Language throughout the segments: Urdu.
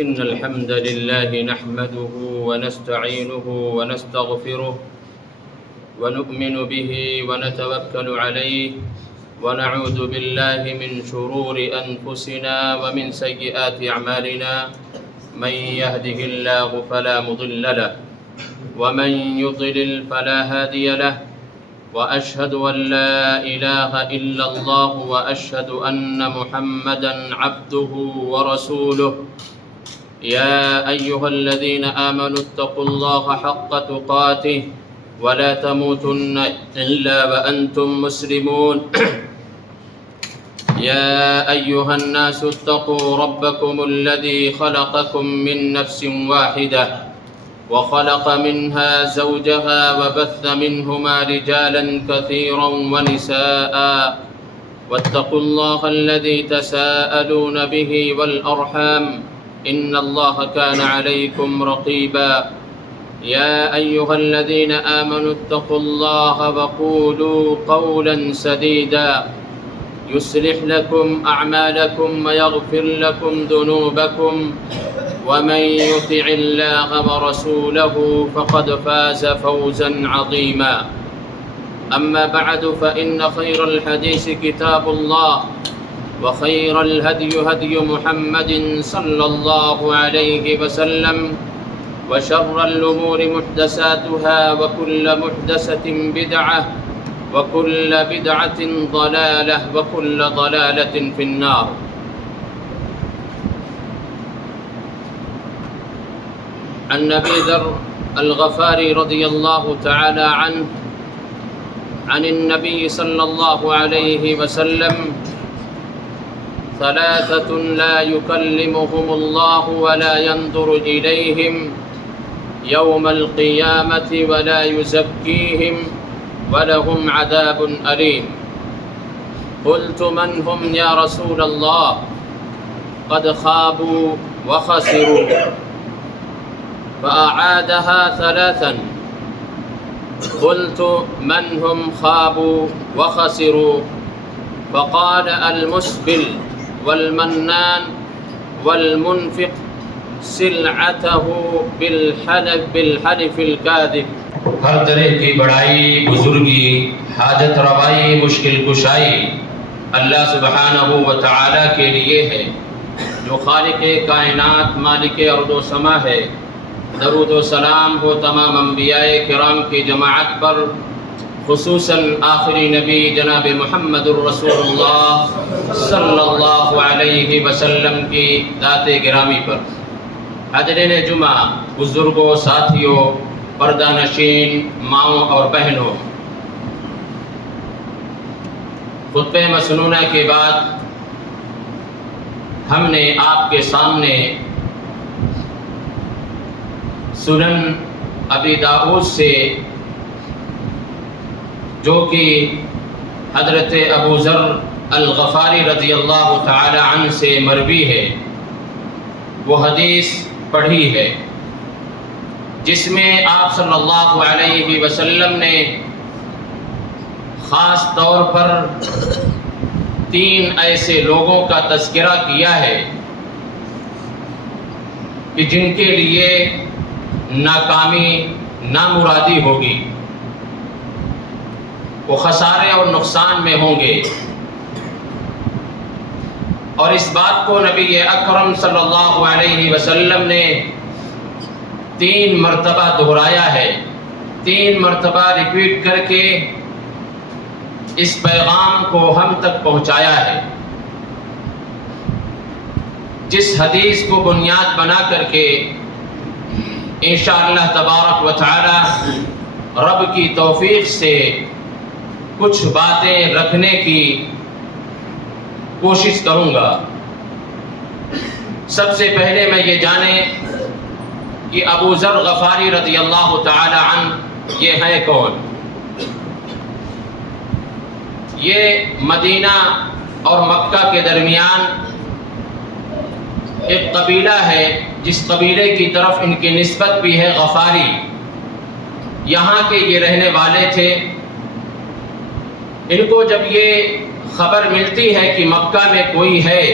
إن الحمد لله نحمده ونستعينه ونستغفره ونؤمن به ونتوكل عليه ونعوذ بالله من شرور أنفسنا ومن سيئات أعمالنا من يهده الله فلا مضل له ومن يضلل فلا هادي له وأشهد أن لا إله إلا الله وأشهد أن محمدًا عبده ورسوله يا أيها الذين آمنوا اتقوا الله حق تقاته ولا تموتن إلا وأنتم مسلمون يا أيها الناس اتقوا ربكم الذي خلقكم من نفس واحدة وخلق منها زوجها وبث منهما رجالا كثيرا ونساء واتقوا الله الذي تساءلون به والأرحام إن الله كان عليكم رقيبا يا أيها الذين آمنوا اتقوا الله وقولوا قولا سديدا يصلح لكم أعمالكم ويغفر لكم ذنوبكم ومن يطع الله ورسوله فقد فاز فوزا عظيما أما بعد فإن خير الحديث كتاب الله وخير الهدي هدي محمد صلى الله عليه وسلم وشر الأمور محدثاتها وكل محدثة بدعة وكل بدعة ضلالة وكل ضلالة في النار. عن أبي ذر الغفاري رضي الله تعالى عنه عن النبي صلى الله عليه وسلم ثلاثة لا يكلمهم الله ولا ينظر إليهم يوم القيامة ولا يزكيهم ولهم عذاب أليم. قلت من هم يا رسول الله؟ قد خابوا وخسروا. فأعادها ثلاثا. قلت من هم خابوا وخسروا؟ فقال المسبل والمنان والمنفق سلعته بالحلف الكاذب. ہر طرح کی بڑائی، بزرگی، حاجت روائی، مشکل کشائی اللہ سبحانہ و تعالی کے لیے ہے، جو خالق کائنات، مالک ارض و سما ہے۔ درود و سلام ہو تمام انبیاء کرام کی جماعت پر، خصوصاً آخری نبی جناب محمد الرسول اللہ صلی اللہ علیہ وسلم کی ذات گرامی پر۔ حاضرین جمعہ، بزرگوں، ساتھیوں، پردہ نشین، ماؤں اور بہنوں، خطبہ مسنونہ کے بعد ہم نے آپ کے سامنے سنن ابی داؤد سے، جو کہ حضرت ابو ذر الغفاری رضی اللہ تعالی عنہ سے مروی ہے، وہ حدیث پڑھی ہے جس میں آپ صلی اللہ علیہ وسلم نے خاص طور پر 3 ایسے لوگوں کا تذکرہ کیا ہے کہ جن کے لیے ناکامی، نامرادی ہوگی، وہ خسارے اور نقصان میں ہوں گے۔ اور اس بات کو نبی اکرم صلی اللہ علیہ وسلم نے 3 مرتبہ دہرایا ہے، 3 مرتبہ ریپیٹ کر کے اس پیغام کو ہم تک پہنچایا ہے، جس حدیث کو بنیاد بنا کر کے انشاءاللہ تبارک و تعالی رب کی توفیق سے کچھ باتیں رکھنے کی کوشش کروں گا۔ سب سے پہلے میں یہ جانیں کہ ابو ذر غفاری رضی اللہ تعالی عنہ یہ ہیں کون؟ یہ مدینہ اور مکہ کے درمیان ایک قبیلہ ہے، جس قبیلے کی طرف ان کی نسبت بھی ہے غفاری۔ یہاں کے یہ رہنے والے تھے۔ ان کو جب یہ خبر ملتی ہے کہ مکہ میں کوئی ہے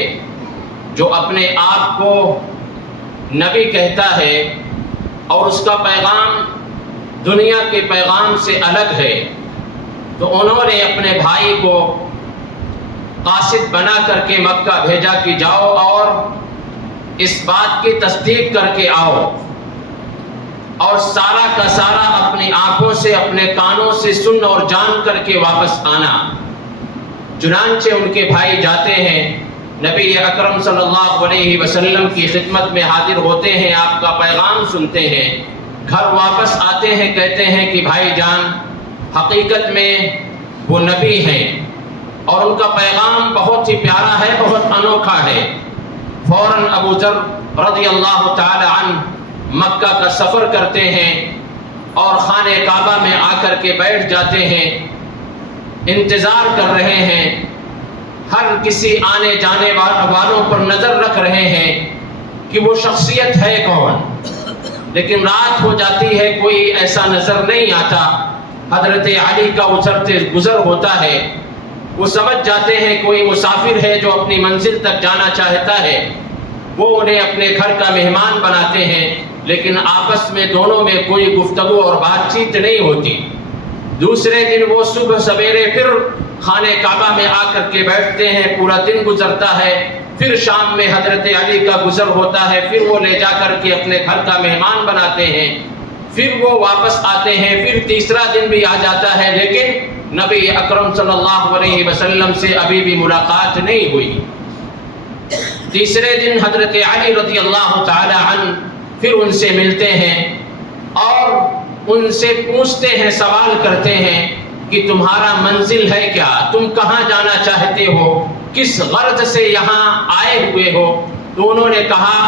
جو اپنے آپ کو نبی کہتا ہے اور اس کا پیغام دنیا کے پیغام سے الگ ہے، تو انہوں نے اپنے بھائی کو قاصد بنا کر کے مکہ بھیجا کہ جاؤ اور اس بات کی تصدیق کر کے آؤ، اور سارا کا سارا اپنی آنکھوں سے اپنے کانوں سے سن اور جان کر کے واپس آنا۔ چنانچہ ان کے بھائی جاتے ہیں، نبی اکرم صلی اللہ علیہ وسلم کی خدمت میں حاضر ہوتے ہیں، آپ کا پیغام سنتے ہیں، گھر واپس آتے ہیں، کہتے ہیں کہ بھائی جان حقیقت میں وہ نبی ہیں اور ان کا پیغام بہت ہی پیارا ہے، بہت انوکھا ہے۔ فوراً ابو ذر رضی اللہ تعالی عنہ مکہ کا سفر کرتے ہیں اور خانہ کعبہ میں آ کر کے بیٹھ جاتے ہیں، انتظار کر رہے ہیں، ہر کسی آنے جانے والوں پر نظر رکھ رہے ہیں کہ وہ شخصیت ہے کون، لیکن رات ہو جاتی ہے، کوئی ایسا نظر نہیں آتا۔ حضرت علی کا اترتے گزر ہوتا ہے، وہ سمجھ جاتے ہیں کوئی مسافر ہے جو اپنی منزل تک جانا چاہتا ہے، وہ انہیں اپنے گھر کا مہمان بناتے ہیں، لیکن آپس میں دونوں میں کوئی گفتگو اور بات چیت نہیں ہوتی۔ دوسرے دن وہ صبح سویرے پھر خانہ کعبہ میں آ کر کے بیٹھتے ہیں، پورا دن گزرتا ہے، پھر شام میں حضرت علی کا گزر ہوتا ہے، پھر وہ لے جا کر کے اپنے گھر کا مہمان بناتے ہیں، پھر وہ واپس آتے ہیں، پھر تیسرا دن بھی آ جاتا ہے، لیکن نبی اکرم صلی اللہ علیہ وسلم سے ابھی بھی ملاقات نہیں ہوئی۔ تیسرے دن حضرت علی رضی اللہ تعالی عنہ پھر ان سے ملتے ہیں اور ان سے پوچھتے ہیں، سوال کرتے ہیں کہ تمہارا منزل ہے کیا، تم کہاں جانا چاہتے ہو، کس غرض سے یہاں آئے ہوئے ہو؟ تو انہوں نے کہا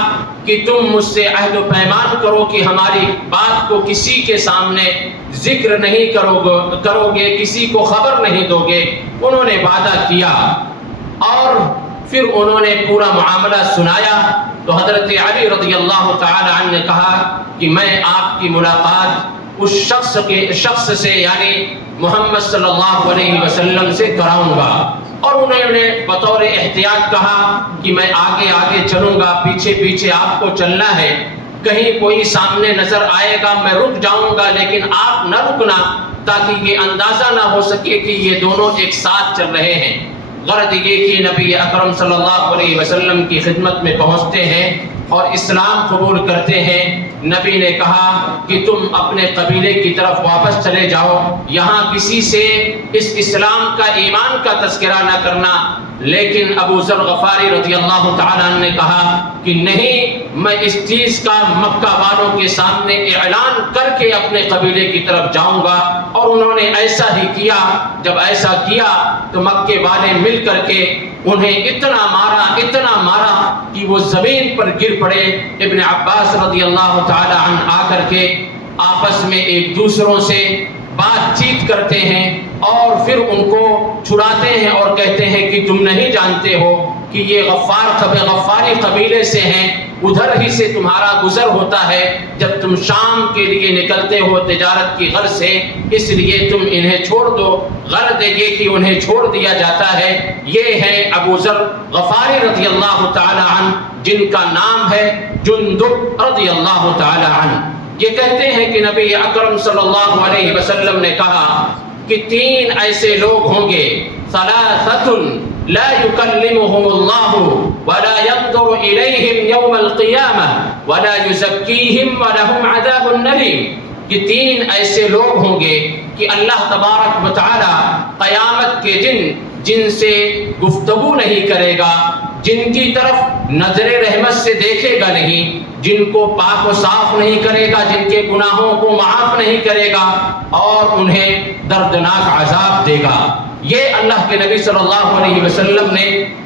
کہ تم مجھ سے عہد و پیمان کرو کہ ہماری بات کو کسی کے سامنے ذکر نہیں کرو گے، کسی کو خبر نہیں دو گے۔ انہوں نے وعدہ کیا اور پھر انہوں نے پورا معاملہ سنایا۔ تو حضرت علی رضی اللہ تعالی عنہ نے کہا کہ میں آپ کی ملاقات اس شخص سے یعنی محمد صلی اللہ علیہ وسلم سے کراؤں گا، اور انہوں نے بطور احتیاط کہا کہ میں آگے آگے چلوں گا، پیچھے پیچھے آپ کو چلنا ہے، کہیں کوئی سامنے نظر آئے گا میں رک جاؤں گا، لیکن آپ نہ رکنا تاکہ یہ اندازہ نہ ہو سکے کہ یہ دونوں ایک ساتھ چل رہے ہیں۔ غرض یہ کہ نبی اکرم صلی اللہ علیہ وسلم کی خدمت میں پہنچتے ہیں اور اسلام قبول کرتے ہیں۔ نبی نے کہا کہ تم اپنے قبیلے کی طرف واپس چلے جاؤ، یہاں کسی سے اس اسلام کا ایمان کا تذکرہ نہ کرنا۔ لیکن ابو ذر غفاری رضی اللہ تعالیٰ عنہ نے کہا کہ نہیں، میں اس چیز کا مکہ والوں کے سامنے اعلان کر کے اپنے قبیلے کی طرف جاؤں گا، اور انہوں نے ایسا ہی کیا۔ جب ایسا کیا تو مکے والے مل کر کے انہیں اتنا مارا کہ وہ زمین پر گر پڑے۔ ابن عباس رضی اللہ تعالی عنہ آ کر کے آپس میں ایک دوسروں سے بات چیت کرتے ہیں اور پھر ان کو چھڑاتے ہیں اور کہتے ہیں کہ تم نہیں جانتے ہو کہ یہ غفاری قبیلے سے ہیں، ادھر ہی سے تمہارا گزر ہوتا ہے جب تم شام کے لیے نکلتے ہو تجارت کی غرض سے، اس لیے تم انہیں چھوڑ دو۔ غرض یہ کہ انہیں چھوڑ دیا جاتا ہے۔ یہ ہے ابو ذر غفاری رضی اللہ تعالی عنہ، جن کا نام ہے جندب رضی اللہ تعالی عنہ۔ یہ کہتے ہیں کہ نبی اکرم صلی اللہ علیہ وسلم نے کہا کہ 3 ایسے لوگ ہوں گے، ثلاثۃ لا يكلمهم الله ولا ينظر إليهم يوم القيامة ولا يزكيهم ولهم عذاب أليم، کہ 3 ایسے لوگ ہوں گے کہ اللہ تبارک و تعالی قیامت کے دن جن سے گفتگو نہیں کرے گا، جن کی طرف نظر رحمت سے دیکھے گا نہیں، جن کو پاک و صاف نہیں کرے گا، جن کے گناہوں کو معاف نہیں کرے گا، اور انہیں دردناک عذاب دے گا۔ یہ اللہ کے نبی صلی اللہ علیہ وسلم نے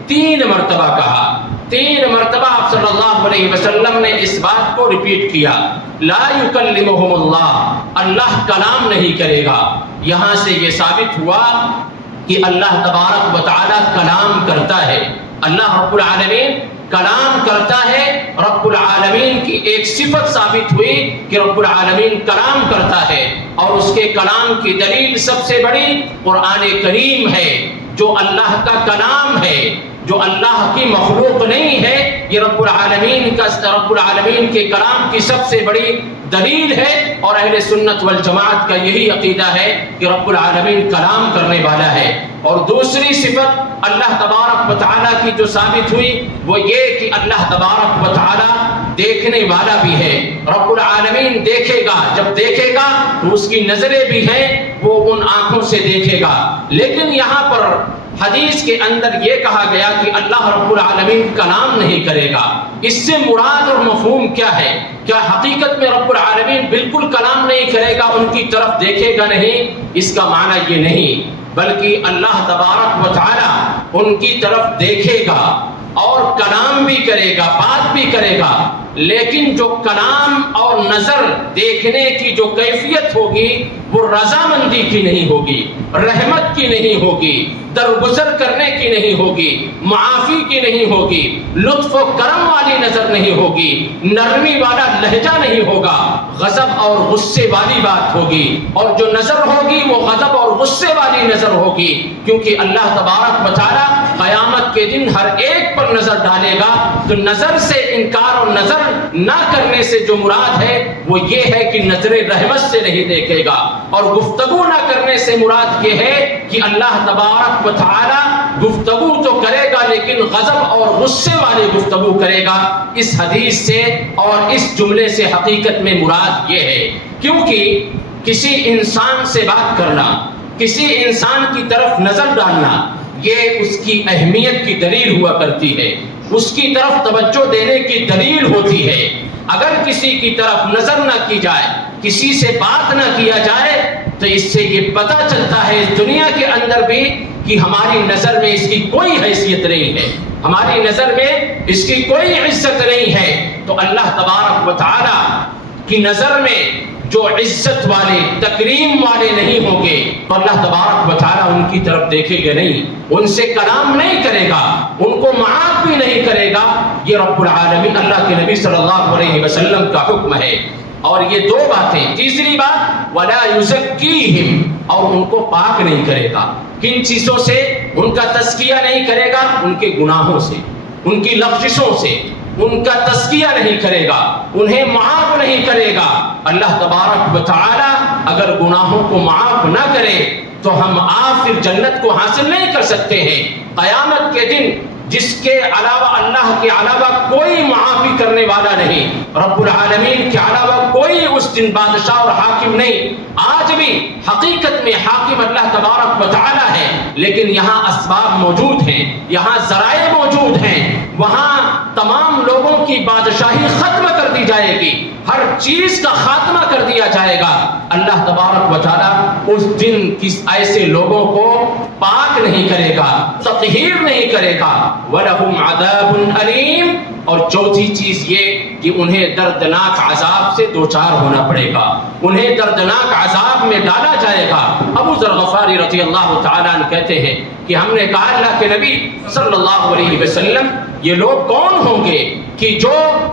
3 مرتبہ کہا۔ 3 مرتبہ آپ صلی اللہ علیہ وسلم نے اس بات کو ریپیٹ کیا، لا یکلمہم اللہ، اللہ کلام نہیں کرے گا۔ یہاں سے یہ ثابت ہوا کہ اللہ تبارک و تعالی کلام کرتا ہے، اللہ رب العالمین کلام کرتا ہے۔ رب العالمین کی ایک صفت ثابت ہوئی کہ رب العالمین کلام کرتا ہے، اور اس کے کلام کی دلیل سب سے بڑی قرآن کریم ہے، جو اللہ کا کلام ہے، جو اللہ کی مخلوق نہیں ہے، یہ رب العالمین کے کلام کی سب سے بڑی دلیل ہے، اور اہل سنت والجماعت کا یہی عقیدہ ہے کہ رب العالمین کلام کرنے والا ہے۔ اور دوسری صفت اللہ تبارک و تعالیٰ کی جو ثابت ہوئی وہ یہ کہ اللہ تبارک و تعالیٰ دیکھنے والا بھی ہے۔ رب العالمین دیکھے گا، جب دیکھے گا تو اس کی نظریں بھی ہیں، وہ ان آنکھوں سے دیکھے گا۔ لیکن یہاں پر حدیث کے اندر یہ کہا گیا کہ اللہ رب العالمین کلام نہیں کرے گا، اس سے مراد اور مفہوم کیا ہے؟ کیا حقیقت میں رب العالمین بالکل کلام نہیں کرے گا، ان کی طرف دیکھے گا نہیں؟ اس کا معنی یہ نہیں، بلکہ اللہ تبارک و تعالی ان کی طرف دیکھے گا اور کلام بھی کرے گا، بات بھی کرے گا، لیکن جو کلام اور نظر دیکھنے کی جو کیفیت ہوگی وہ رضامندی کی نہیں ہوگی، رحمت کی نہیں ہوگی، درگزر کرنے کی نہیں ہوگی، معافی کی نہیں ہوگی، لطف و کرم والی نظر نہیں ہوگی، نرمی والا لہجہ نہیں ہوگا، غضب اور غصے والی بات ہوگی، اور جو نظر ہوگی وہ غضب اور غصے والی نظر ہوگی، کیونکہ اللہ تبارک و تعالی قیامت کے دن ہر ایک پر نظر ڈالے گا۔ تو نظر سے انکار اور نظر نہ کرنے سے جو مراد ہے وہ یہ ہے کہ نظر رحمت سے نہیں دیکھے گا، اور گفتگو نہ کرنے سے مراد یہ ہے کہ اللہ تبارک و تعالی گفتگو تو کرے گا لیکن غضب اور غصے والی گفتگو کرے گا۔ اس حدیث سے اور اس جملے سے حقیقت میں مراد یہ ہے، کیونکہ کسی انسان سے بات کرنا، کسی انسان کی طرف نظر ڈالنا، یہ اس کی اہمیت کی دلیل ہوا کرتی ہے، اس کی طرف توجہ دینے کی دلیل ہوتی ہے۔ اگر کسی کی طرف نظر نہ کی جائے، کسی سے بات نہ کیا جائے، تو اس سے یہ پتہ چلتا ہے اس دنیا کے اندر بھی کہ ہماری نظر میں اس کی کوئی حیثیت نہیں ہے، ہماری نظر میں اس کی کوئی عزت نہیں ہے۔ تو اللہ تبارک و تعالی کی نظر میں جو عزت والے، تکریم والے نہیں ہوں گے تو اللہ تبارک و تعالی ان کی طرف دیکھے گا نہیں، ان سے کلام نہیں کرے گا، ان کو معاف بھی نہیں کرے گا۔ یہ رب العالمین اللہ کے نبی صلی اللہ علیہ وسلم کا حکم ہے۔ اور یہ دو باتیں، تیسری بات وَلَا يُزَكِّيهِمْ، اور ان کو پاک نہیں کرے گا۔ کن چیزوں سے؟ ان کا تزکیہ نہیں کرے گا، ان کے گناہوں سے، ان کی لغزشوں سے ان کا تزکیہ نہیں کرے گا، انہیں معاف نہیں کرے گا۔ اللہ تبارک و تعالی اگر گناہوں کو معاف نہ کرے تو ہم آپ پھر جنت کو حاصل نہیں کر سکتے ہیں۔ قیامت کے دن جس کے علاوہ اللہ کے علاوہ کوئی معافی کرنے والا نہیں، رب العالمین کے علاوہ کوئی اس دن بادشاہ اور حاکم نہیں۔ آج بھی حقیقت میں حاکم اللہ تبارک و تعالی ہے، لیکن یہاں اسباب موجود ہیں، یہاں ذرائع موجود ہیں، وہاں تمام لوگوں کی بادشاہی ختم کر دی جائے گی، ہر چیز کا خاتمہ کر دیا جائے گا۔ اللہ تبارک و تعالی اس دن کس ایسے لوگوں کو پاک نہیں کرے گا، تطہیر نہیں کرے گا۔ وَلَهُمْ عَذَابٌ أَلِيمٌ، اور چوتھی چیز یہ کہ انہیں دردناک عذاب سے دوچار ہونا پڑے گا، انہیں دردناک عذاب میں ڈالا جائے گا۔ ابو ذر غفاری رضی اللہ تعالیٰ عنہ کہتے ہیں کہ ہم نے کہا اللہ کے نبی صلی اللہ علیہ وسلم یہ لوگ کون ہوں گے کہ جو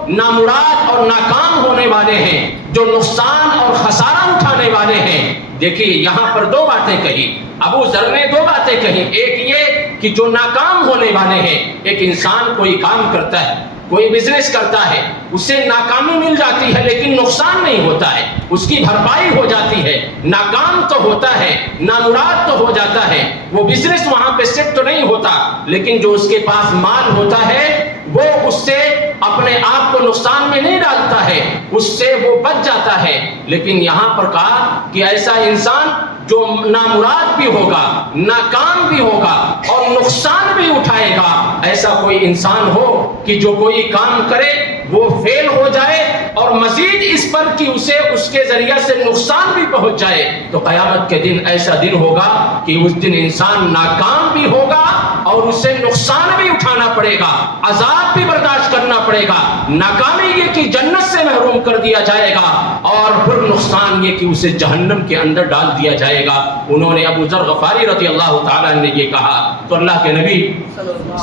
نامراد اور ناکام ہونے والے ہیں، جو نقصان اور خسارہ اٹھانے والے ہیں؟ دیکھیے یہاں پر دو باتیں کہی، ابو ذر نے دو باتیں کہی، ایک یہ کہ جو ناکام ہونے والے ہیں، ایک انسان کوئی کام کرتا ہے، کوئی بزنس کرتا ہے، اسے ناکامی مل جاتی ہے لیکن نقصان نہیں ہوتا ہے، اس کی بھرپائی ہو جاتی ہے، ناکام تو ہوتا ہے، نامراد تو ہو جاتا ہے، وہ بزنس وہاں پہ سیٹ تو نہیں ہوتا، لیکن جو اس کے پاس مال ہوتا ہے وہ اس سے اپنے آپ کو نقصان میں نہیں ڈالتا ہے، اس سے وہ بچ جاتا ہے۔ لیکن یہاں پر کہا کہ ایسا انسان جو نامراد بھی ہوگا، ناکام بھی ہوگا اور نقصان بھی اٹھائے گا، ایسا کوئی انسان ہو کہ جو کوئی کام کرے وہ فیل ہو جائے اور مزید اس پر کہ اسے اس کے ذریعہ سے نقصان بھی پہنچ جائے، تو قیامت کے دن ایسا دن ہوگا کہ اس دن انسان ناکام بھی ہوگا اور اسے نقصان بھی اٹھانا پڑے گا، عذاب بھی برداشت کرنا پڑے گا۔ ناکامی یہ کہ جنت سے محروم کر دیا جائے گا، اور پھر نقصان یہ کہ اسے جہنم کے اندر ڈال دیا جائے گا۔ انہوں نے ابو ذر غفاری رضی اللہ تعالیٰ نے یہ کہا تو اللہ کے نبی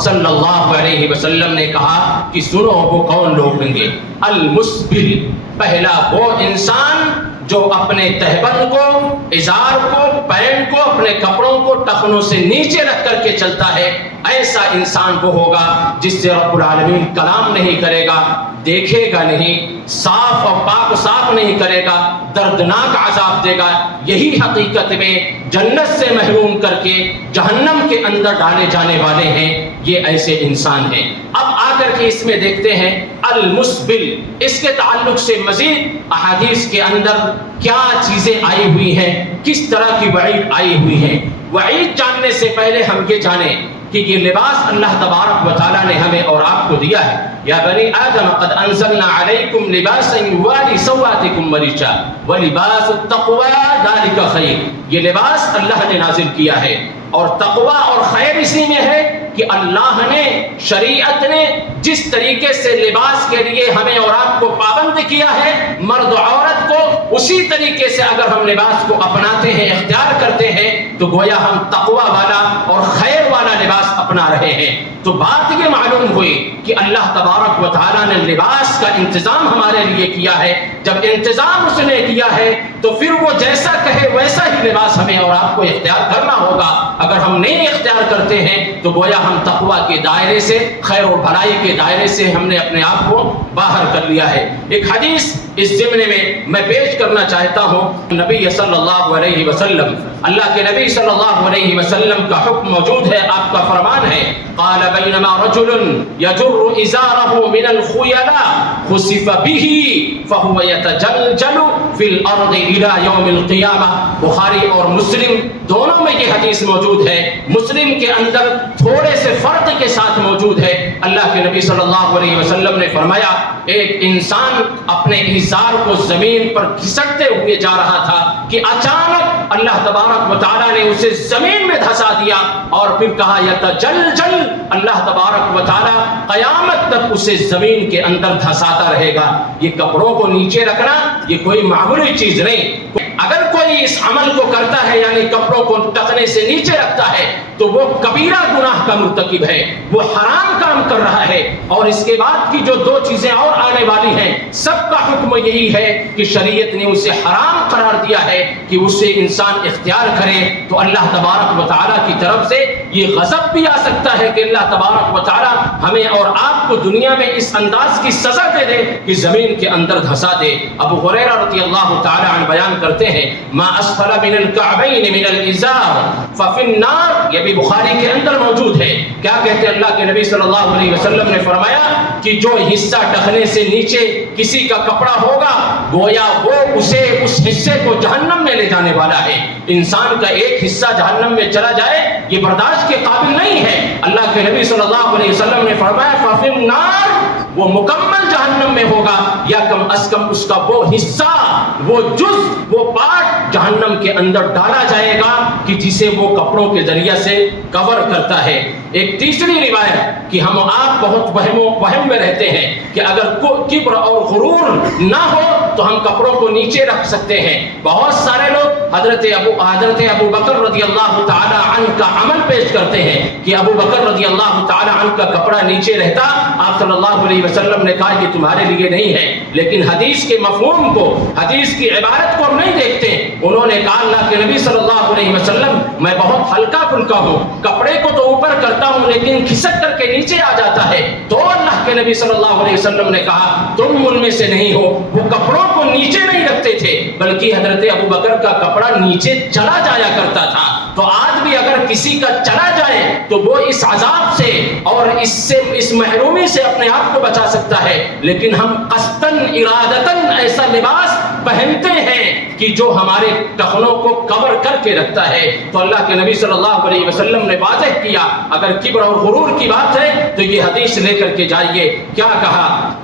صلی اللہ علیہ وسلم نے کہا کہ سنو وہ کون لوگ ہوں گے؟ المسبل، پہلا وہ انسان جو اپنے تہبند کو، ازار کو، پینٹ کو، اپنے کپڑوں کو ٹخنوں سے نیچے رکھ کر کے چلتا ہے، ایسا انسان وہ ہوگا جس سے رب العالمین کلام نہیں کرے گا، دیکھے گا نہیں، صاف اور پاک صاف نہیں کرے گا، دردناک عذاب دے گا۔ یہی حقیقت میں جنت سے محروم کر کے جہنم کے اندر ڈالے جانے والے ہیں، یہ ایسے انسان ہیں۔ اب آ کر کے اس میں دیکھتے ہیں المسبل، اس کے تعلق سے مزید احادیث کے اندر کیا چیزیں آئی ہوئی ہیں، کس طرح کی وعید آئی ہوئی ہے۔ وعید جاننے سے پہلے ہم یہ جانیں کہ یہ لباس اللہ تبارک و تعالیٰ نے ہمیں اور آپ کو دیا ہے۔ یا بنی آدم قد انزلنا علیکم لباسا یواری سوآتکم ورشا ولباس التقوی ذلک خیر، یہ لباس اللہ نے نازل کیا ہے، اور تقوی اور خیر اسی میں ہے کہ اللہ نے، شریعت نے جس طریقے سے لباس کے لیے ہمیں اور آپ کو پابند کیا ہے، مرد و عورت کو، اسی طریقے سے اگر ہم لباس کو اپناتے ہیں، اختیار کرتے ہیں، تو گویا ہم تقوی والا اور خیر والا لباس اپنا رہے ہیں۔ تو بات یہ معلوم ہوئی کہ اللہ تبارک و تعالیٰ نے لباس کا انتظام ہمارے لیے کیا ہے۔ جب انتظام اس نے کیا ہے تو پھر وہ جیسا کہے ویسا ہی لباس ہمیں اور آپ کو اختیار کرنا ہوگا۔ اگر ہم نہیں اختیار کرتے ہیں تو گویا ہم تقوی کے دائرے سے، خیر و بھلائی کے دائرے سے ہم نے اپنے آپ کو باہر کر لیا ہے۔ ایک حدیث اس ضمن میں پیش کرنا چاہتا ہوں۔ نبی صلی اللہ علیہ وسلم، اللہ کے نبی صلی اللہ علیہ وسلم کا حکم موجود ہے، آپ کا فرمان ہے، قال بینما رجل یجر ازارہ من الخیلاء خسف به فهو یتجلجل فی الارض الى یوم القیامہ۔ بخاری اور مسلم دونوں میں یہ حدیث موجود ہے، مسلم کے اندر تھوڑے سے فرق کے ساتھ موجود ہے۔ اللہ کے نبی صلی اللہ علیہ وسلم نے فرمایا، ایک انسان اپنے ازار کو زمین پر گھسٹتے ہوئے جا رہا تھا کہ اچانک اللہ تبارک و تعالیٰ نے اسے زمین میں دھسا دیا، اور پھر کہا یتجلجل، اللہ تبارک و تعالیٰ قیامت تک اسے زمین کے اندر دھساتا رہے گا۔ یہ کپڑوں کو نیچے رکھنا یہ کوئی معمولی چیز نہیں۔ اگر کوئی اس عمل کو کرتا ہے، یعنی کپڑوں کو ٹخنے سے نیچے رکھتا ہے، تو وہ کبیرہ گناہ کا مرتکب ہے، وہ حرام کام کر رہا ہے۔ اور اس کے بعد کی جو دو چیزیں اور آنے والی ہیں، سب کا حکم یہی ہے کہ شریعت نے اسے حرام قرار دیا ہے کہ اسے انسان اختیار کرے، تو اللہ تبارک و تعالیٰ کی طرف سے یہ غضب بھی آ سکتا ہے کہ اللہ تبارک و تعالیٰ ہمیں اور آپ کو دنیا میں اس انداز کی سزا دے دے کہ زمین کے اندر دھسا دے۔ ابو ہریرہ رضی اللہ تعالیٰ عنہ بیان کرتے ہیں، ما اسفل من الکعبین من الازار ففی النار، یہ بھی بخاری کے اندر موجود ہے۔ کیا کہتے ہیں اللہ کے نبی صلی اللہ علیہ وسلم نے فرمایا کہ جو حصہ ٹخنے سے نیچے کسی کا کپڑا ہوگا، گویا وہ اسے اس حصے کو جہنم میں لے جانے والا ہے۔ انسان کا ایک حصہ جہنم میں چلا جائے یہ برداشت کے قابل نہیں ہے۔ اللہ کے نبی صلی اللہ علیہ وسلم نے فرمایا ففی النار، وہ مکمل جہنم میں ہوگا، یا کم از کم اس کا وہ حصہ، وہ جز، وہ پارٹ جہنم کے اندر ڈالا جائے گا کہ جسے وہ کپڑوں کے ذریعے سے کور کرتا ہے۔ ایک تیسری روایت کہ ہم آپ بہت وہم میں رہتے ہیں کہ اگر کبر اور غرور نہ ہو تو ہم کپڑوں کو نیچے رکھ سکتے ہیں۔ بہت سارے لوگ حضرت ابو بکر رضی اللہ تعالی عنہ کا عمل پیش کرتے ہیں کہ ابو بکر رضی اللہ تعالی عنہ کا کپڑا نیچے رہتا، آپ صلی اللہ علیہ وسلم نے کہا یہ تمہارے لیے نہیں ہے۔ لیکن حدیث کے مفہوم کو، حدیث کی عبارت کو ہم نہیں دیکھتے۔ انہوں نے کہا اللہ کے نبی صلی اللہ علیہ وسلم میں بہت ہلکا پھلکا ہوں، کپڑے کو تو اوپر کرتا ہوں لیکن کھسک کر کے نیچے آ جاتا ہے۔ تو اللہ کے نبی صلی اللہ علیہ وسلم نے کہا تم ان میں سے نہیں ہو۔ وہ کپڑوں کو نیچے نہیں رکھتے تھے بلکہ حضرت ابو بکر کا کپڑا نیچے چلا جایا کرتا تھا۔ تو آج بھی اگر کسی کا چلا جائے تو وہ اس عذاب سے اور اس محرومی سے اپنے آپ کو بچا سکتا ہے، لیکن ہم قصداً ارادتاً ایسا لباس پہنتے ہیں کہ جو ہمارے ٹخنوں کو کور کر کے رکھتا ہے۔ تو اللہ کے نبی صلی اللہ علیہ وسلم نے واضح کیا اگر کبر اور غرور کی بات ہے تو یہ حدیث لے کر کے جائیے۔ کیا کہا؟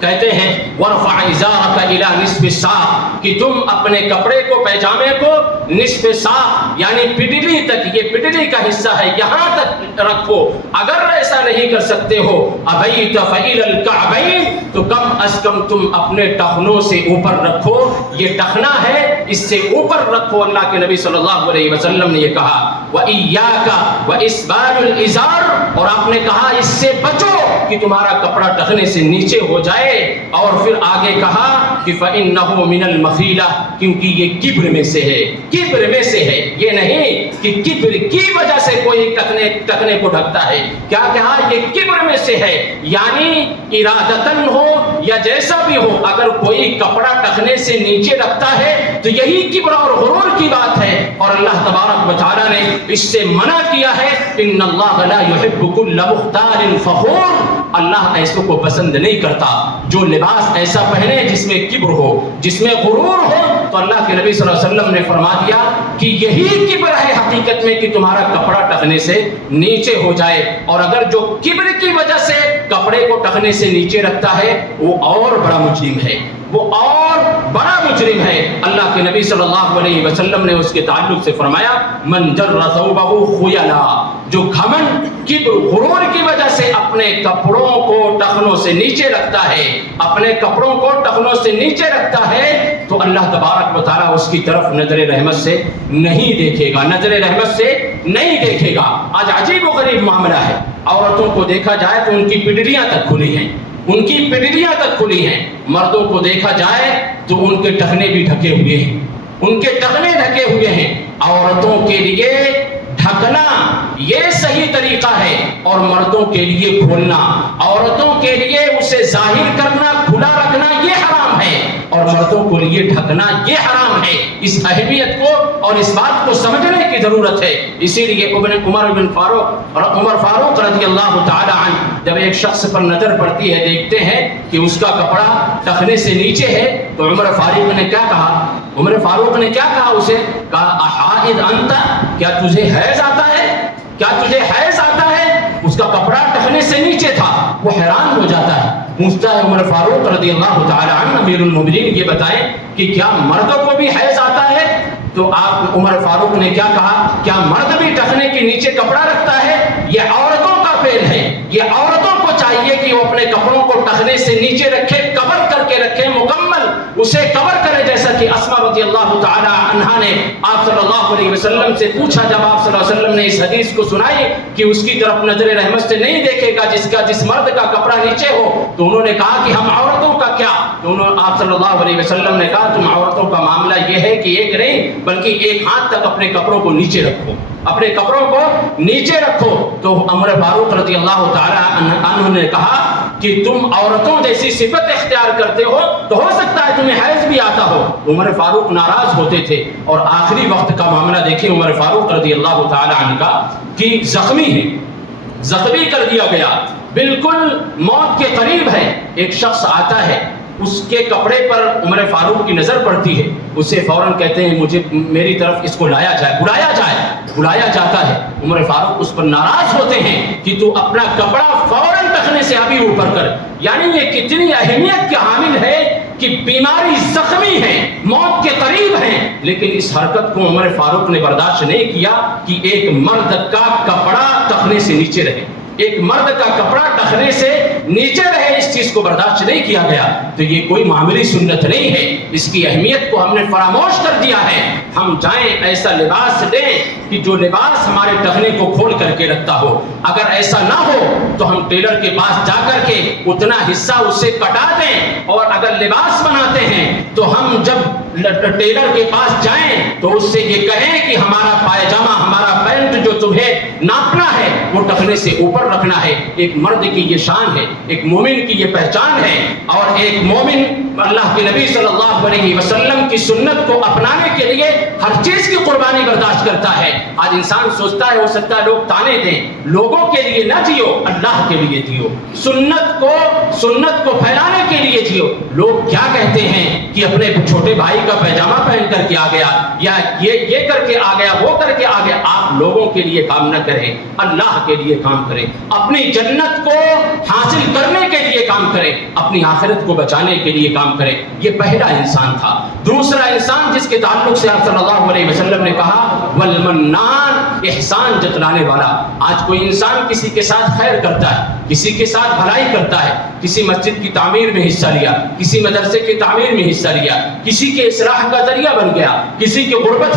کہتے ہیں وَرْفَعْ إِزَارَكَ إِلَى نِصْفِ السَّاقِ، کہ تم اپنے کپڑے کو، پیجامے کو نصف ساق یعنی پٹلی تک، یہ پٹلی کا حصہ ہے، یہاں تک رکھو۔ اگر ایسا نہیں کر سکتے ہو أَبَيْتَ فَإِلَى الْكَعْبَيْنِ، تو کم از کم تم اپنے ٹخنوں سے اوپر رکھو۔ یہ ٹخنا ہے، اس سے اوپر رکھو۔ اللہ کے نبی صلی اللہ علیہ وسلم نے یہ کہا۔ وَإِيَّاكَ وَإِسْبَالُ الْإِزَارِ، اور آپ نے کہا اس سے بچو کہ تمہارا کپڑا ٹخنے سے نیچے ہو جائے، اور پھر آگے کہا کہ فَإِنَّهُ مِنَ الْمَخِيلَةِ، کیونکہ یہ کبر میں سے ہے، کبر میں سے ہے، یہ نہیں کہ کبر کی وجہ سے کوئی ٹخنے کو ڈھکتا ہے، کیا کہا یہ کبر میں سے ہے، یعنی ارادتاً ہو یا جیسا بھی ہو، اگر کوئی کپڑا ٹخنے سے نیچے رکھتا ہے تو یہی کبر اور غرور کی بات ہے، اور اللہ تبارک و تعالیٰ نے اس سے منع کیا ہے، ان اللہ لا يحب كل مختال فخور، اللہ ایسوں کو پسند نہیں کرتا جو لباس ایسا پہنے جس میں کبر ہو، جس میں غرور ہو۔ تو اللہ کے نبی صلی اللہ علیہ وسلم نے فرما دیا کہ یہی کبر ہے حقیقت میں کہ تمہارا کپڑا ٹخنے سے نیچے ہو جائے، اور اگر جو کبر کی وجہ سے کپڑے کو ٹخنے سے نیچے رکھتا ہے وہ اور بڑا مجرم ہے، وہ اور بڑا مجرم ہے۔ اللہ کے نبی صلی اللہ علیہ وسلم نے اس کے تعلق سے فرمایا من جر ثوبہ خیلا، جو گھمنڈ کبر غرور کی وجہ سے اپنے کپڑوں کو ٹخنوں سے نیچے رکھتا ہے، اپنے کپڑوں کو ٹخنوں سے نیچے رکھتا ہے، تو اللہ تبارک و تعالیٰ اس کی طرف نظر رحمت سے نہیں دیکھے گا، نظر رحمت سے نہیں دیکھے گا۔ آج عجیب و غریب معاملہ ہے، عورتوں کو دیکھا جائے تو ان کی پڈڑیاں تک کھلی ہیں، ان کی پڈڑیاں تک کھلی ہیں، مردوں کو دیکھا جائے تو ان کے ٹخنے بھی ڈھکے ہوئے ہیں، ان کے ٹخنے ڈھکے ہوئے ہیں۔ عورتوں کے لیے ڈھکنا یہ صحیح طریقہ ہے، اور مردوں کے لیے کھولنا، عورتوں کے لیے اسے ظاہر کرنا، کھلا رکھنا یہ حرام ہے، اور مردوں کو لیے ڈھکنا یہ حرام ہے۔ اس اہمیت کو اور اس بات کو سمجھنے کی ضرورت ہے۔ اسی لیے عمر فاروق رضی اللہ تعالی عنہ جب ایک شخص پر نظر پڑتی ہے، دیکھتے ہیں کہ اس کا کپڑا ٹخنے سے نیچے ہے، تو عمر فاروق نے کیا کہا؟ عمر فاروق نے کیا کہا اسے؟ کہا احائض انت، کیا تجھے حیض آتا ہے؟ کیا تجھے حیض آتا ہے؟ اس کا کپڑا ٹخنے سے نیچے تھا، وہ حیران ہو جاتا ہے، پوچھتا ہے عمر فاروق رضی اللہ تعالی عنہ امیر المومنین یہ بتائیں کہ کیا مردوں کو بھی حیض آتا ہے؟ تو آپ عمر فاروق نے کیا کہا؟ کیا مرد بھی ٹخنے کے نیچے کپڑا رکھتا ہے؟ یہ عورتوں کا فعل ہے، یہ عورتوں کو چاہیے کہ وہ اپنے کپڑوں کو ٹخنے سے نیچے رکھے، کور کر کے رکھے، مکمل اسے کور کرے، جیسا کہ اسماء رضی اللہ تعالی عنہا نے آپ صلی اللہ علیہ وسلم سے پوچھا جب آپ صلی اللہ علیہ وسلم نے اس حدیث کو سنائی کہ اس کی طرف نظر رحمت سے نہیں دیکھے گا جس مرد کا کپڑا نیچے ہو، تو انہوں نے کہا کہ ہم عورتوں کا کیا؟ تو آپ صلی اللہ علیہ وسلم نے کہا تم عورتوں کا معاملہ یہ ہے کہ ایک نہیں بلکہ ایک ہاتھ تک اپنے کپڑوں کو نیچے رکھو، اپنے کپڑوں کو نیچے رکھو۔ تو عمر فاروق رضی اللہ تعالی عنہ نے کہا کہ تم عورتوں جیسی صفت اختیار کرتے ہو تو ہو سکتا ہے تمہیں حیض بھی آتا ہو۔ عمر فاروق ناراض ہوتے تھے، اور آخری وقت کا معاملہ دیکھیں عمر فاروق رضی اللہ تعالی عنہ کا کہ زخمی ہے، زخمی کر دیا گیا، بالکل موت کے قریب ہے۔ ایک شخص آتا ہے، اس کے کپڑے پر عمر فاروق کی نظر پڑتی ہے، اسے فوراً کہتے ہیں مجھے میری طرف اس کو لایا جائے، بلایا جاتا ہے۔ عمر فاروق اس پر ناراض ہوتے ہیں کہ تو اپنا کپڑا فوراً ٹخنے سے ابھی اوپر کر، یعنی یہ کتنی اہمیت کے حامل ہے کہ بیماری زخمی ہے، موت کے قریب ہیں، لیکن اس حرکت کو عمر فاروق نے برداشت نہیں کیا کہ ایک مرد کا کپڑا ٹخنے سے نیچے رہے، ایک مرد کا کپڑا ٹخنے سے نیچے رہے، اس چیز کو برداشت نہیں کیا گیا۔ تو یہ کوئی معمولی سنت نہیں ہے، اس کی اہمیت کو ہم نے فراموش کر دیا ہے۔ ہم جائیں ایسا لباس دیں کہ جو لباس ہمارے ٹخنے کو کھول کر کے رکھتا ہو، اگر ایسا نہ ہو تو ہم ٹیلر کے پاس جا کر کے اتنا حصہ اس سے کٹا دیں، اور اگر لباس بناتے ہیں تو ہم جب ٹیلر کے پاس جائیں تو اس سے یہ کہیں کہ ہمارا پائجامہ، ہمارا پینٹ جو تمہیں ناپنا ہے وہ ٹخنے سے اوپر رکھنا ہے۔ ایک مرد کی یہ شان ہے، ایک مومن کی یہ پہچان ہے، اور ایک مومن اللہ کے نبی صلی اللہ علیہ وسلم کی سنت کو اپنانے کے لیے ہر چیز کی قربانی برداشت کرتا ہے۔ آج انسان سوچتا ہے ہو سکتا ہے لوگ تانے دیں، لوگوں کے لیے نہ جیو، اللہ کے لیے جیو، سنت کو پھیلانے کے لیے جیو۔ لوگ کیا کہتے ہیں کہ اپنے چھوٹے بھائی کا پیجامہ پہن کر کے آ گیا، یا یہ کر کے آ گیا، وہ کر کے آ گیا۔ آپ لوگوں کے لیے کام نہ کریں، اللہ کے لیے کام کریں، اپنی جنت کو حاصل کرنے کے لیے کام کریں، اپنی آخرت کو بچانے کے لیے کام کریں۔ یہ پہلا انسان تھا۔ دوسرا انسان جس کے تعلق سے آپ صلی اللہ علیہ وسلم نے کہا والمنان، احسان جتلانے والا. آج کوئی انسان کسی کے ساتھ خیر کرتا ہے, کسی کے ساتھ بھلائی کرتا ہے, کسی مسجد کی تعمیر میں حصہ لیا, کسی مدرسے کی تعمیر میں حصہ لیا, کسی کے اصلاح کا ذریعہ بن گیا, کسی کی غربت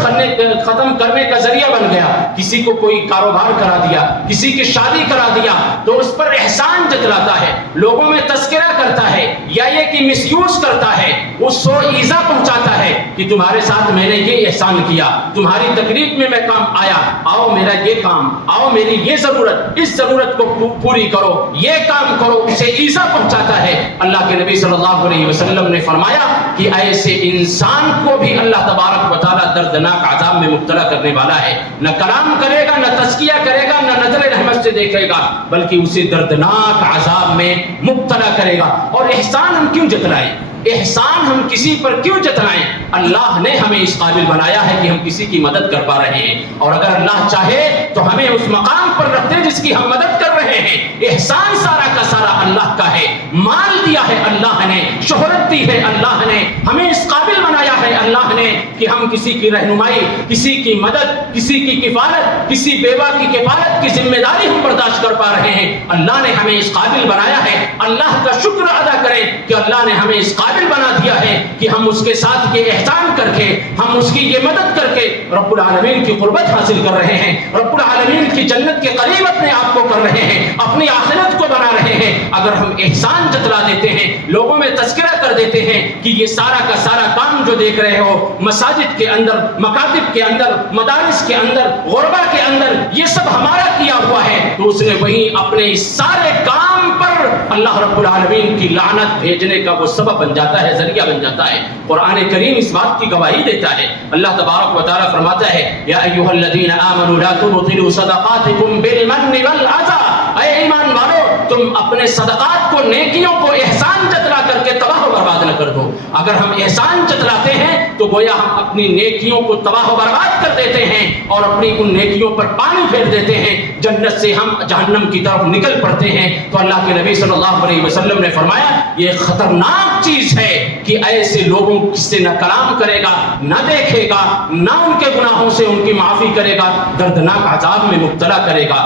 ختم کرنے کا ذریعہ بن گیا, کسی کو کوئی کاروبار کرا دیا, کسی کی شادی کرا دیا, تو اس پر احسان جتلاتا ہے, لوگوں میں تذکرہ کرتا ہے, یا یہ کہ مس یوز کرتا ہے, اس کو ایذا پہنچاتا ہے کہ تمہارے ساتھ میں نے یہ احسان کیا, تمہاری تقریب میں کام آیا, آؤ میرا یہ کام, آؤ میری یہ ضرورت, اس ضرورت کو پوری کرو, یہ کام کرو, اسے ایذا پہنچاتا ہے. اللہ کے نبی صلی اللہ علیہ وسلم نے فرمایا کہ ایسے انسان کو بھی اللہ تبارک و تعالیٰ دردناک عذاب میں مبتلا کرنے والا ہے. نہ کلام کرے گا, نہ تزکیہ کرے گا, نہ نظر رحمت سے دیکھے گا, بلکہ اسے دردناک عذاب میں مبتلا کرے گا. اور احسان ہم کیوں جتلائیں؟ احسان ہم کسی پر کیوں جتلائیں؟ اللہ نے ہمیں اس قابل بنایا ہے کہ ہم کسی کی مدد کر پا رہے ہیں, اور اگر اللہ چاہے تو ہمیں اس مقام پر رکھ دے جس کی ہم مدد کر رہے ہیں. احسان سارا کا سارا اللہ کا ہے. مال دیا ہے اللہ نے, شہرت دی ہے اللہ نے, ہمیں اس قابل بنایا ہے اللہ نے کہ ہم کسی کی رہنمائی, کسی کی مدد, کسی کی کفالت, کسی بیوہ کی کفالت کی ذمہ داری ہم برداشت کر پا رہے ہیں. اللہ نے ہمیں اس قابل بنایا ہے. اللہ کا شکر ادا کریں کہ اللہ نے ہمیں اس قابل بنا دیا ہے کہ ہم اس کے ساتھ یہ احسان کر کے, ہم اس کی یہ مدد کر کے رب العالمین کی قربت حاصل کر رہے ہیں, رب العالمین کی جنت کے قریب اپنے آپ کو کر رہے ہیں, اپنی آخرت کو بنا رہے ہیں. اگر ہم احسان جتلا دیتے ہیں, لوگوں میں تذکرہ کر دیتے ہیں کہ یہ سارا کا سارا کام جو دیکھ رہے ہو مساجد کے اندر, مکاتب کے اندر, مدارس کے اندر, غربا کے اندر, یہ سب ہمارا کیا ہوا ہے, تو اس نے وہی اپنے اس سارے کام پر اللہ رب العالمین کی لعنت بھیجنے کا وہ سبب بن جاتا ہے, ذریعہ بن جاتا ہے. قرآن کریم اس بات کی گواہی دیتا ہے. اللہ تبارک و تعالیٰ فرماتا ہے یا ایھا الذین آمنوا لا تبطلوا صدقاتکم بالمن والعطا, اے ایمان والو تم اپنے صدقات کو, نیکیوں کو احسان جتلا کر کے تباہ و برباد نہ کر دو. اگر ہم احسان جتلاتے ہیں تو گویا ہم اپنی نیکیوں کو تباہ و برباد کر دیتے ہیں اور اپنی ان نیکیوں پر پانی پھیر دیتے ہیں, جنت سے ہم جہنم کی طرف نکل پڑتے ہیں. تو اللہ کے نبی صلی اللہ علیہ وسلم نے فرمایا یہ خطرناک چیز ہے کہ ایسے لوگوں سے نہ کلام کرے گا, نہ دیکھے گا, نہ ان کے گناہوں سے ان کی معافی کرے گا, دردناک عذاب میں مبتلا کرے گا.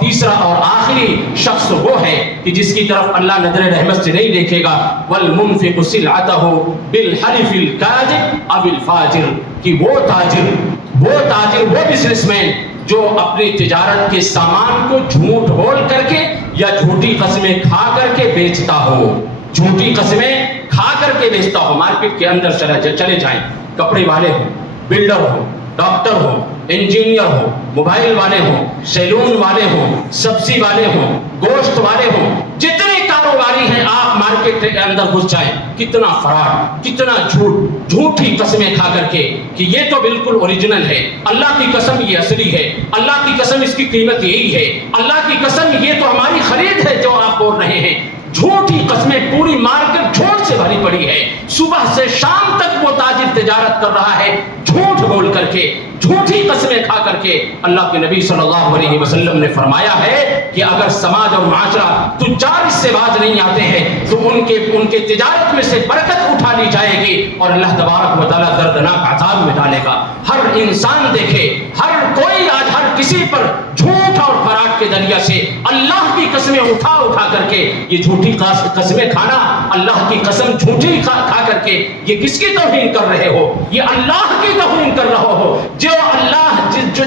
تیسرا اور آخری شخص وہ ہے کہ جس کی طرف اللہ نظر رحمت سے نہیں دیکھے گا, والمنفق سلعته بالحلف الكاذب او الفاجر, کہ وہ تاجر, وہ بزنس مین جو اپنی تجارت کے سامان کو جھوٹ بول کر کے یا جھوٹی قسمیں کھا کر کے بیچتا ہو, جھوٹی قسمیں کھا کر کے بیچتا ہو. مارکیٹ کے اندر چلے جائیں, کپڑے والے ہوں, بلڈر ہو, ڈاکٹر ہو, انجینئر ہو, موبائل والے ہوں, سیلون والے ہوں, سبزی والے ہوں, گوشت والے ہوں, جتنے کاروباری ہیں آپ مارکیٹ کے اندر گھس جائیں, کتنا فراڈ, کتنا جھوٹ, جھوٹی قسمیں کھا کر کے کہ یہ تو بالکل اوریجنل ہے, اللہ کی قسم یہ اصلی ہے, اللہ کی قسم اس کی قیمت یہی ہے, اللہ کی قسم یہ تو ہماری خرید ہے جو آپ بول رہے ہیں. جھوٹی قسمیں, پوری مارکیٹ جھوٹ سے بھری پڑی ہے. صبح سے شام تک وہ تاجر تجارت کر رہا ہے جھوٹ بول کر کے, جھوٹی قسمیں کھا کر کے. اللہ کے نبی صلی اللہ علیہ وسلم نے فرمایا ہے کہ اگر سماج اور معاشرہ تجار اس سے باز نہیں آتے ہیں تو ان کے تجارت میں سے برکت اٹھا لی جائے گی اور اللہ تبارک و تعالیٰ دردناک عذاب میں ڈالے گا. ہر انسان دیکھے, ہر کوئی آج ہر کسی پر جھوٹ اور فراڈ کے ذریعے سے اللہ کی قسمیں اٹھا کر کے, یہ جھوٹی قسمیں کھانا, اللہ کی قسم جھوٹی کھا کر کے یہ کس کی توہین کر رہے ہو؟ یہ اللہ کی توہین کر رہے ہو.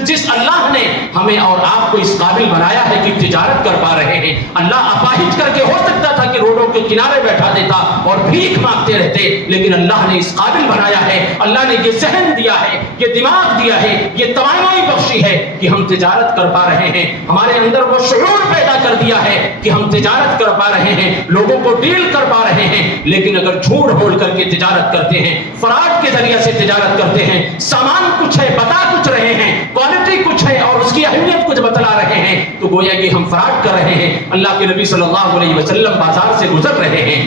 جس اللہ نے ہمیں اور آپ کو اس قابل بنایا ہے کہ تجارت کر پا رہے ہیں. اللہ اپاہج کر کے ہو سکتا تھا کہ روڈوں کے کنارے بیٹھا دیتا اور بھیک مانگتے رہتے, لیکن اللہ نے اس قابل بنایا ہے, اللہ نے یہ ذہن دیا ہے, یہ دماغ دیا ہے, یہ توانائی بخشی ہے کہ ہم تجارت کر پا رہے ہیں. ہمارے اندر وہ شعور پیدا کر دیا ہے کہ ہم تجارت کر پا رہے ہیں, لوگوں کو ڈیل کر پا رہے ہیں. لیکن اگر جھوٹ بول کر کے تجارت کرتے ہیں, فراڈ کے ذریعے سے تجارت کرتے ہیں, سامان کچھ ہے بتا کچھ رہے ہیں, کوالٹی کچھ ہے اور اس کی اہمیت کچھ بتلا رہے ہیں, تو گویا کہ ہم فراڈ کر رہے ہیں. اللہ کے نبی صلی اللہ علیہ وسلم بازار سے گزر رہے ہیں,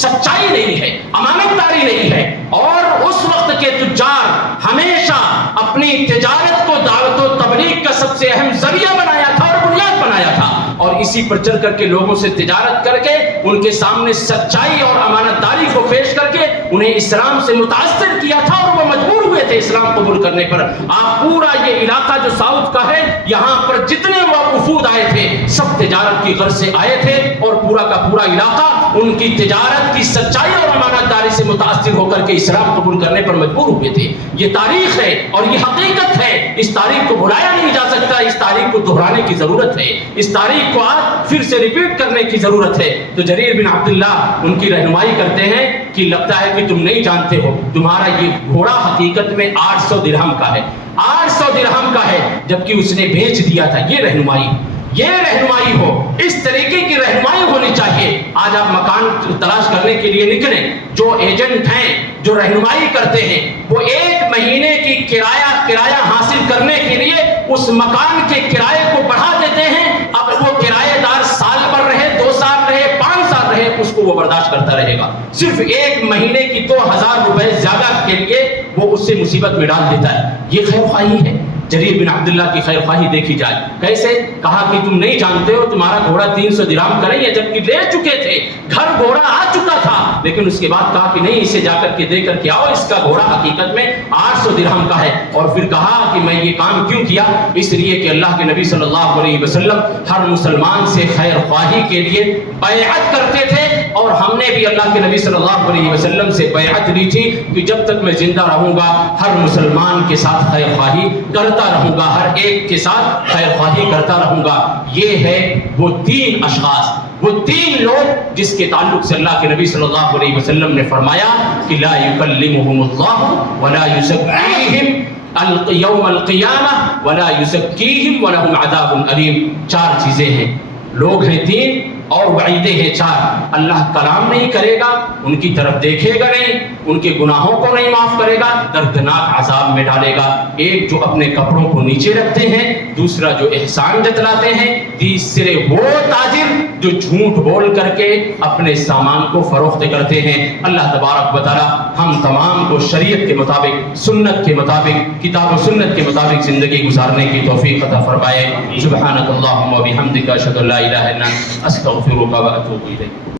سچائی نہیں ہے، امانت داری نہیں ہے۔ اور اس وقت کے تجار ہمیشہ اپنی تجارت کو دعوت و تبلیغ کا سب سے اہم ذریعہ بنایا تھا اور بنیاد بنایا تھا، اور اسی پر چل کر کے لوگوں سے تجارت کر کے ان کے سامنے سچائی اور امانت داری کو پیش کر کے انہیں اسلام سے متاثر کیا تھا، اور وہ مجبور ہوئے تھے اسلام قبول کرنے پر۔ آپ پورا یہ علاقہ جو ساؤتھ کا ہے، یہاں پر جتنے وفود آئے تھے سب تجارت کی غرض سے آئے تھے، اور پورا کا پورا علاقہ ان کی تجارت کی سچائی اور امانت داری سے متاثر ہو کر کے اسلام قبول کرنے پر مجبور ہوئے تھے۔ یہ تاریخ ہے اور یہ حقیقت ہے، اس تاریخ کو بھلایا نہیں جا سکتا، اس تاریخ کو دہرانے کی ضرورت ہے، اس تاریخ کو آج پھر سے ریپیٹ کرنے کی ضرورت ہے۔ تو جریر بن عبداللہ ان کی رہنمائی کرتے ہیں کہ لگتا ہے کہ تم نہیں جانتے ہو، تمہارا یہ گھوڑا حقیقت میں 800 درہم کا ہے، 800 درہم کا ہے، جبکہ اس نے بیچ دیا تھا۔ یہ رہنمائی ہو، اس طریقے کی رہنمائی ہونی چاہیے۔ آج آپ مکان تلاش کرنے کے لیے نکلیں، جو ایجنٹ ہیں جو رہنمائی کرتے ہیں وہ 1 مہینے کی کرایہ حاصل کرنے کے لیے اس مکان کے کرائے کو بڑھا دیتے ہیں۔ اب وہ کرایہ دار سال پر رہے، 2 سال رہے، 5 سال رہے، اس کو وہ برداشت کرتا رہے گا۔ صرف 1 مہینے کی 2000 روپے زیادہ کے لیے وہ اس سے مصیبت میں ڈال دیتا ہے۔ یہ خیر خواہی ہے؟ جریر بن عبداللہ کی خیر خواہی دیکھی جائے کیسے؟ کہا کہ تم نہیں جانتے ہو، تمہارا گھوڑا 300 درہم کا نہیں ہے، جبکہ لے چکے تھے، گھر گھوڑا آ چکا تھا، لیکن اس کے بعد کہا کہ نہیں، اسے جا کر کے دے کر کے آؤ، اس کا گھوڑا حقیقت میں 800 درہم کا ہے۔ اور پھر کہا کہ میں یہ کام کیوں کیا؟ اس لیے کہ اللہ کے نبی صلی اللہ علیہ وسلم ہر مسلمان سے خیر خواہی کے لیے بیعت کرتے تھے، اور ہم نے بھی اللہ کے نبی صلی اللہ علیہ وسلم سے بیعت لی تھی کہ جب تک میں زندہ رہوں گا ہر مسلمان کے ساتھ خیر خواہی کرتا رہوں گا، ہر ایک کے ساتھ خیر خواہی کرتا رہوں گا۔ یہ ہے وہ 3 اشخاص، وہ 3 لوگ جس کے تعلق سے اللہ کے نبی صلی اللہ علیہ وسلم نے فرمایا کہ لا یکلمہم اللہ ولا یزکیہم یوم القیامہ ولا یزکیہم ولہم عذاب علیم۔ 4 چیزیں ہیں، لوگ ہیں 3 اور وعیدیں ہیں 4۔ اللہ کلام نہیں کرے گا، ان کی طرف دیکھے گا نہیں، ان کے گناہوں کو نہیں معاف کرے گا، دردناک عذاب میں ڈالے گا۔ ایک جو اپنے کپڑوں کو نیچے رکھتے ہیں، دوسرا جو احسان جتلاتے ہیں، تیسرے وہ تاجر جو جھوٹ بول کر کے اپنے سامان کو فروخت کرتے ہیں۔ اللہ تبارک و تعالی ہم تمام کو شریعت کے مطابق، سنت کے مطابق، کتاب و سنت کے مطابق زندگی گزارنے کی توفیق عطا فرمائے۔ سبحانک اللہم و بحمدک، اشہد ان لا الہ الا انت، استغفرک و اتوب الیک۔